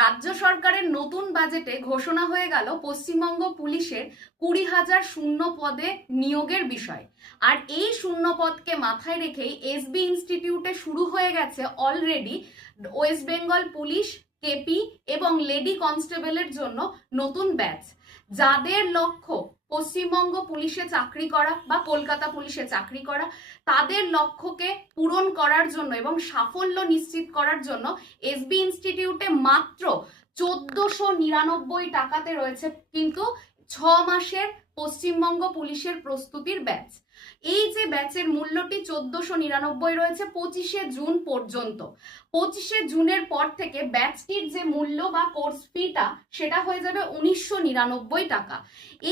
রাজ্য সরকারের নতুন বাজেটে ঘোষণা হয়ে গেল পশ্চিমবঙ্গ পুলিশের 20,000 শূন্য পদে নিয়োগের বিষয়। আর এই শূন্য পদকে মাথায় রেখেই এসবি ইনস্টিটিউটে শুরু হয়ে গেছে already West Bengal police, KP এবং লেডি কনস্টেবলের জন্য নতুন ব্যাচ। যাদের লক্ষ্য পশ্চিমবঙ্গ পুলিশে চাকরি করা বা কলকাতা পুলিশে চাকরি করা, তাদের লক্ষ্যকে পূরণ করার জন্য এবং সাফল্য নিশ্চিত করার জন্য এসবি ইনস্টিটিউটে মাত্র 1499 টাকাতে রয়েছে কিন্তু 6 মাসের পশ্চিমবঙ্গ পুলিশের প্রস্তুতির ব্যাচ। এই যে ব্যাচের মূল্যটি 1499 রয়েছে 25শে জুন পর্যন্ত। 25শে জুনের পর থেকে ব্যাচটির যে মূল্য বা কোর্স ফিটা সেটা হয়ে যাবে 1999 টাকা।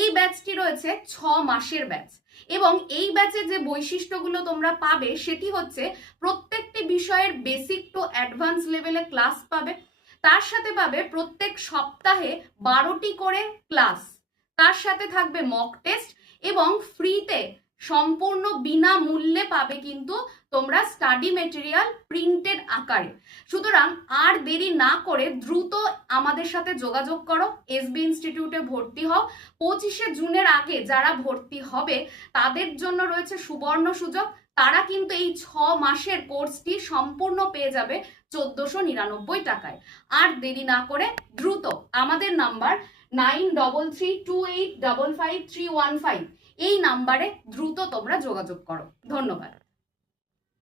এই ব্যাচটি রয়েছে 6 মাসের ব্যাচ এবং এই ব্যাচে যে বৈশিষ্ট্যগুলো তোমরা পাবে সেটি হচ্ছে প্রত্যেকটি বিষয়ের বেসিক টু অ্যাডভান্স লেভেলে ক্লাস পাবে, তার সাথে পাবে প্রত্যেক সপ্তাহে 12টি করে ক্লাস, তার সাথে থাকবে মক টেস্ট এবং ফ্রিতে সম্পূর্ণ বিনামূল্যে পাবে কিন্তু তোমরা স্টাডি মেটেরিয়াল প্রিন্টেড আকারে। সুতরাং আর দেরি না করে দ্রুত আমাদের সাথে যোগাযোগ করো, এসবি ইনস্টিটিউটে ভর্তি হও। 25শে জুনের আগে যারা ভর্তি হবে তাদের জন্য রয়েছে সুবর্ণ সুযোগ। তারা কিন্তু এই 6 মাসের কোর্সটি সম্পূর্ণ পেয়ে যাবে 1499 টাকায়। আর দেরি না করে দ্রুত আমাদের নাম্বার 9332855315 এই নাম্বারে দ্রুত তোমরা যোগাযোগ করো। ধন্যবাদ।